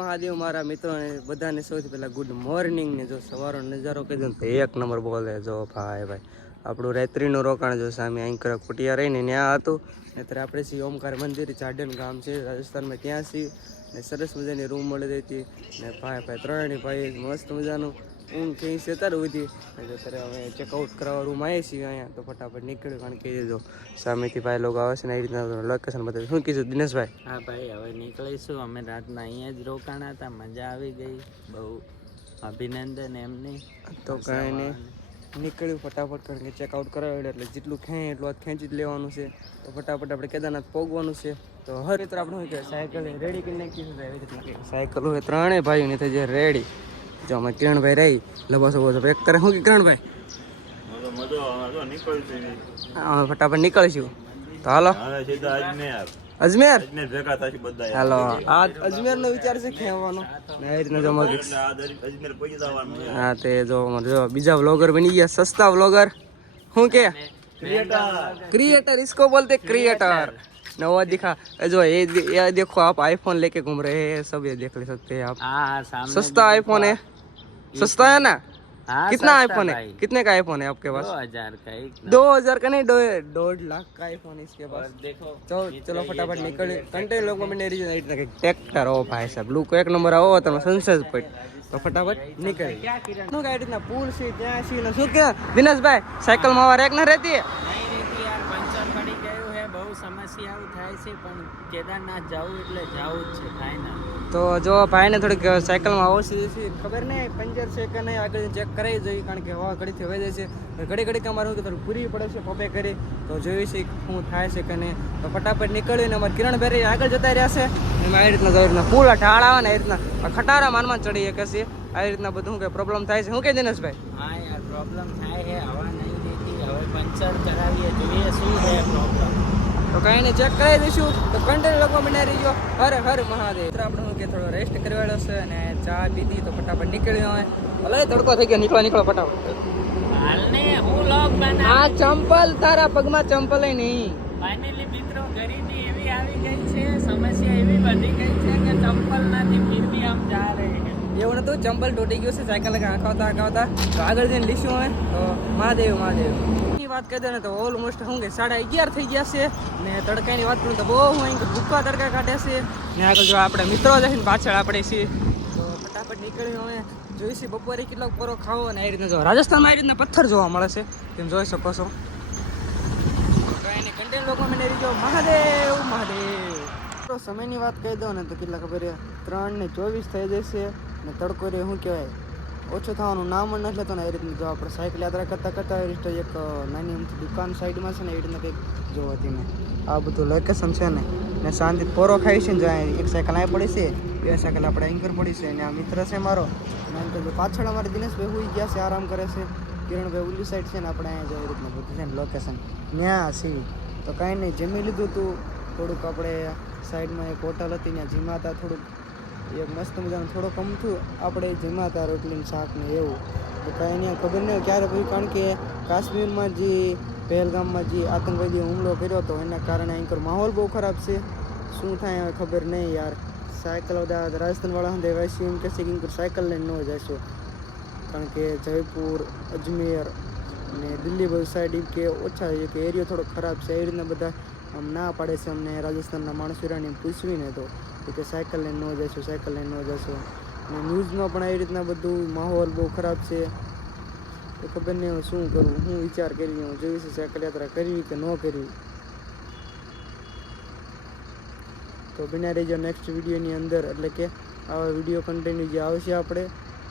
મહાદેવ મારા મિત્રોને બધાને સૌથી પહેલા ગુડ મોર્નિંગ ને જો સવારનો નજારો કહી દો તો એક નંબર બોલે જો ભાઈ આપણું રાત્રિનું રોકાણ જો સામે આંકર કુટિયા રહીને ત્યાં હતું અત્યારે આપણે છીએ ઓમકાર મંદિર ચાડન ગામ છે રાજસ્થાનમાં ત્યાં છીએ ને સરસ મજાની રૂમ મળી હતી ને ભાઈ ત્રણેય ભાઈ મસ્ત મજાનું ઊંઘ કઈ છે અત્યારે ઉધી અત્યારે અમે ચેકઆઉટ કરવા રૂમ આવીએ છીએ અહીંયા તો ફટાફટ નીકળ્યું કારણ કે જો સામેથી ભાઈ લોકો આવે છે ને એ રીતના લોકેશન બતાવે શું કીધું દિનેશભાઈ? હા ભાઈ હવે નીકળીશું અમે રાતના અહીંયા જ રોકાણા હતા મજા આવી ગઈ બહુ અભિનંદન એમની તો કાંઈ નહીં નીકળ્યું ફટાફટ કારણ કે ચેકઆઉટ કરાવ્યું એટલે જેટલું ખેંચ એટલું ખેંચી જ લેવાનું છે તો ફટાફટ આપણે કેદારનાથ પહોંચવાનું છે તો હર મિત્ર આપણે શું કે સાયકલ રેડી કરી નાખીશું એવી રીતના સાયકલ હોય ત્રણેય ભાઈઓની થઈ જાય રેડી જો અમે કિરણભાઈ રહી લબો સબો પેક કરે શું કે કિરણભાઈ ફટાફટ નીકળીશું તો હાલો અજમેર હાલો આ અજમેર નો વિચાર છે ખેવાનો એ રીતના જો હા તે જો બીજા વ્લોગર બની ગયા સસ્તા વ્લોગર શું કે क्रिएटर इसको बोलते क्रिएटर नवा दिखा जो ये देखो आप आईफोन लेके घूम रहे हैं सब ये देख ले सकते हैं आप सस्ता आईफोन है सस्ता है ना कितना आईफोन है कितने का आईफोन है आपके पास 2000 का नहीं 1.5 लाख का आईफोन है इसके पास देखो चलो फटाफट निकल कंटेन लोग में ट्रैक्टर हो भाई साहब लुक एक नंबर आओ तो सनसेट पॉइंट तो फटाफट निकल નું ગાડી ના પુલ છે ત્યાં છે ને શું કે વિનેશભાઈ સાયકલ માં વાર એક ના રહેતી નહીં રહેતી યાર પંચર પડી ગયું હે બહુ સમસ્યાઓ થાય છે પણ કેદારનાથ જાવું એટલે જાવું જ છે ફાઇનલ તો જો ભાઈને થોડીક સાયકલ માં ઓછી છે ખબર નહીં પંચર છે કે નહીં આગળ ચેક કરાવી જોઈએ કારણ કે હવા ઘડીથી વહી જાય છે ઘડી અમારે શું કે થોડું પૂરી પડે છે પપ્પે કરી તો જોઈ છે શું થાય છે કે નહીં તો ફટાફટ નીકળીને અમારે કિરણભાઈ આગળ જતા રહ્યા છે એમાં આવી રીતના રીતના પુલ ઢાળ આવે ને એ રીતના ખટારા માનમાં ચડી શકે છે આવી રીતના બધું શું કે પ્રોબ્લેમ થાય છે શું કે દિનેશભાઈ? હા યાર પ્રોબ્લેમ થાય છે હવા નહીં દેતી હવે પંચર કરાવીએ જોઈએ શું છે પ્રોબ્લેમ તો કાંઈ નહીં ચેક કરાવી દઈશું તો કન્ટેન્ટ લોકો બનાવી રહીજો હર હર મહાદેવ આપણે શું કે થોડો રેસ્ટ કરવાડો છે અને ચા પીધી તો ફટાફટ નીકળ્યો હોય ભલે તડકો થઈ ગયો નીકળો ફટાફટ હાલને હું લોક બના આ ચંપલ તારા પગમાં ચંપલ નહીં ફાઇનલી મિત્રો ગરીબી એવી આવી ગઈ છે સમસ્યા એવી વધી ગઈ છે કે ચંપલ નથી ફિર ભી હમ જા રહે હે એવું નતું ચંપલ તૂટી ગયું છે સાયકલ આંકાવતા તો આગળ જઈને લીશું હોય તો મહાદેવ ની વાત કરી દે ને તો ઓલમોસ્ટ શું કે 11:30 થઈ ગયા છે ને તડકાની વાત કરું તો બહુ હું ભૂકા તડકા કાઢે છે ને આગળ જો આપણે મિત્રો જઈને પાછળ આપણે છીએ તો ફટાફટ નીકળ્યું હવે જોઈશે બપોરે કેટલો પરો ખાવો અને એ રીતના જો રાજસ્થાનમાં એ રીતના પથ્થર જોવા મળે છે તેમ જોઈ શકો છો કાંઈ નહીં કન્ટેન્ટ લોકો મને રીજો મહાદેવ તો સમયની વાત કહી દો ને તો કેટલા ખબર 3:24 થઈ જશે ને તડકો રે શું કહેવાય ઓછું થવાનું નામ જ નથી લેતો ને એ રીતનું જો આપણે સાયકલ યાત્રા કરતા એક નાની અમથી દુકાન સાઈડમાં છે ને એ રીતના કંઈક જોવા તમે આ બધું લોકેશન છે ને શાંતિ પોરો ખાઈ છે ને જો એક સાયકલ અહીં પડી છે બે સાયકલ આપણે એન્કર પડી છે ને આ મિત્ર છે મારો અને પાછળ અમારે દિનેશભાઈ હોઈ ગયા છે આરામ કરે છે કિરણભાઈ ઓલી સાઈડ છે ને આપણે અહીંયા જો એ રીતના બધું છે ને લોકેશન ત્યાં સી તો કાંઈ નહીં જમી લીધું હતું થોડુંક આપણે સાઈડમાં એક હોટલ હતી ત્યાં જીમાતા થોડુંક એક મસ્ત મજાનું થોડુંક અમથું આપણે જીમાતા રોટલીનું શાક ને એવું તો કાંઈ નહીં ખબર નહીં ક્યારે પછી કારણ કે કાશ્મીરમાં જે પહેલગામમાં જે આતંકવાદી હુમલો કર્યો હતો એના કારણે અહીં માહોલ બહુ ખરાબ છે શું થાય હવે ખબર નહીં યાર સાયકલ બધા રાજસ્થાનવાળા હંધે વાસી એમ કહેશે કે સાયકલ લઈને ન જશો કારણ કે જયપુર અજમેર ને દિલ્હી બધું સાઈડ કે ઓછા છે કે એરિયો થોડો ખરાબ છે એ રીતના બધા આમ ના પાડે છે અમને રાજસ્થાનના માણસો રાણી પૂછવીને તો કે સાયકલ લઈને ન જશો અને ન્યૂઝમાં પણ આવી રીતના બધું માહોલ બહુ ખરાબ છે તો ખબર નહીં હું શું કરું હું વિચાર કરી હું જોઈશ સાયકલ યાત્રા કરવી કે ન કરવી તો બન્યા રહેજો નેક્સ્ટ વિડીયોની અંદર એટલે કે આવા વિડીયો કન્ટિન્યુ જે આવશે આપણે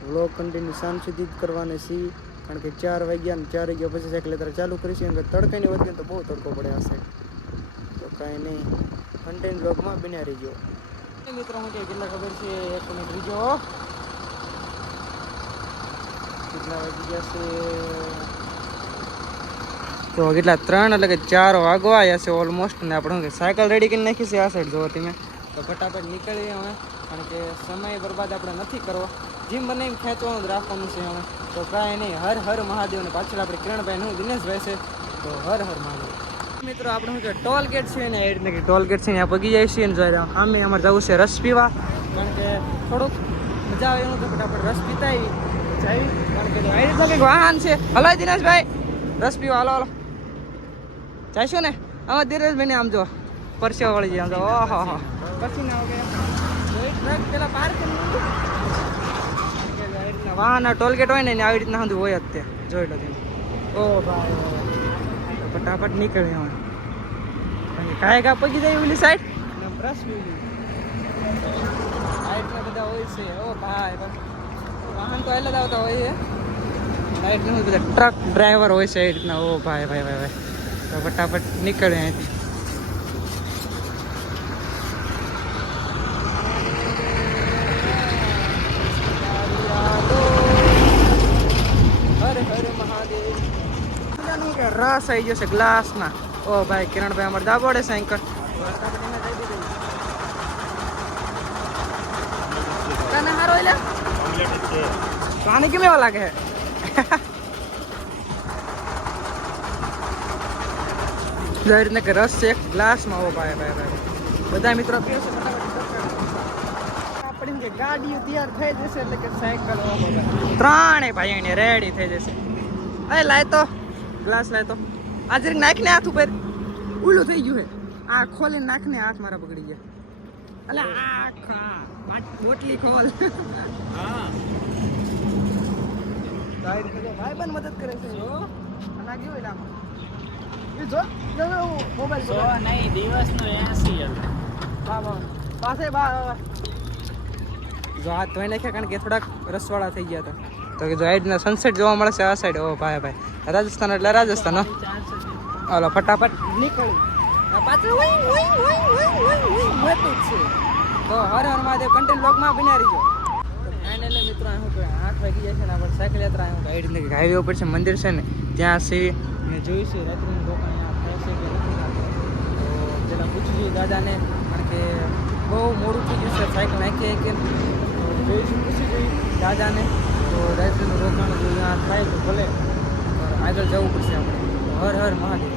વ્લોગ કન્ટિન્યુ સાંજ સુધી જ કરવાના છીએ કારણ કે 4 વાગ્યા પછી સાયકલ યાત્રા ચાલુ કરીશું કારણ કે તડકાની વધે તો બહુ તડકો પડે હશે તો કાંઈ નહીં કન્ટેન્ટ બ્લોગમાં બન્યા રહેજો મિત્રો હું કે કેટલા ખબર છે 1 મિનિટ બીજો કેટલા વાગી ગયા છે તો કેટલા 3 એટલે કે 4 વાગવા આવ્યા છે ઓલમોસ્ટ ને આપણે કે સાયકલ રેડી કરી નાખી છે આ સાઈડ જોવો તમે તો ફટાફટ નીકળીએ હવે કારણ કે સમય બરબાદ આપણે નથી કરવો જીમ બનાવીને ખેંચવાનું જ રાખવાનું છે હવે તો કાંઈ નહીં હર હર મહાદેવ ને પાછળ આપણે કિરણભાઈ હું દિનેશભાઈ છે તો હર હર મહાદેવ મિત્રો આપણે શું કે ટોલ ગેટ છે ને એ રીતના કે ટોલ ગેટ છે ને આ પગી જાય છે ને સામે અમારે જવું છે રસ પીવા કારણ કે થોડુંક મજા આવે એવું તો ફટાફટ રસ પીતા આવી જાવી. કારણ કે આ રીતનું કંઈક વાહન છે. હલો દિનેશભાઈ, રસ પીવા હાલો હાલો જઈશું ને. આમાં ધીરજભાઈને આમ જો પરસેવો વળી જાય આમ તો. ઓહો હો પછી ના ટ્રક પેલા પાર્ક વાહન ટોલગેટ હોય ને એને આવી રીતના સુધી હોય જ તે જોઈ લો તમે. ઓ ભાઈ ફટાફટ નીકળે હવે કાંઈ કા પગી જાય ઓલી સાઈડ બ્રશ સાઈડમાં બધા હોય છે. ઓ ભાઈ વાહન તો એટલે જ આવતા હોય છે. સાઈડમાં બધા ટ્રક ડ્રાઈવર હોય છે એ રીતના. ઓ ભાઈ ભાઈ ભાઈ ભાઈ તો ફટાફટ નીકળે અહીંથી. હરે હરે મહાદેવ. કે રસ આવી જશે ગ્લાસમાં. ઓ ભાઈ કિરણભાઈ અમારે દાબોડે છે અંકલ. તને હારો એટલે પાણી કેમ એવા લાગે છે? જે રીતના કે રસ છે એક ગ્લાસમાં. ઓ ભાઈ ભાઈ ભાઈ બધા મિત્રો પીએ છે આપણે કે ગાડીઓ તૈયાર થઈ જશે એટલે કે સાયકલ ત્રણેય ભાઈ એને રેડી થઈ જશે. અરે લાય તો ગ્લાસ લાય તો આ જરીક નાખને હાથ ઉપર ઉલું થઈ ગયું હે. આ ખોલીને નાખને હાથ મારા પકડી ગયા. અલે આખા બોટલી ખોલ. હા ભાઈ પણ મદદ કરે છે. જો લાગ્યું હોય આમાં એ જો મોબાઈલ સો નહીં દિવસનો 80 પાસે જો હાથ ધોઈ નાખ્યા કારણ કે થોડાક રસવાળા થઈ ગયા હતા. તો કે જો આઈડના સનસેટ જોવા મળે છે આ સાઈડ. ઓ ભાઈ ભાઈ રાજસ્થાન એટલે રાજસ્થાન. હાલો ફટાફટ નીકળી પાછળ મોટું જ છે. તો હર હર મહાદેવ કન્ટેન્ટ બ્લોગમાં બન્યા રહીજો. ફાઇનલી મિત્રો શું કહે 8 વાગી જાય છે ને આપણે સાયકલ યાત્રા હું ગાઈડ ને હાઈવે ઉપર છે મંદિર છે ને ત્યાં છે મેં જોયું છે રાત્રિનું રોકાણ અહીંયા થાય છે કે નથી થતું. તો પેલા પૂછી જોયું દાદાને કારણ કે બહુ મોડું થઈ ગયું છે સાયકલ નાખીએ કે જોઈશું પૂછી જોયું દાદાને. તો રાત્રિનું રોકાણ જો ત્યાં થાય તો ભલે આગળ જવું પડશે આપણે. હર હર મહાદેવ.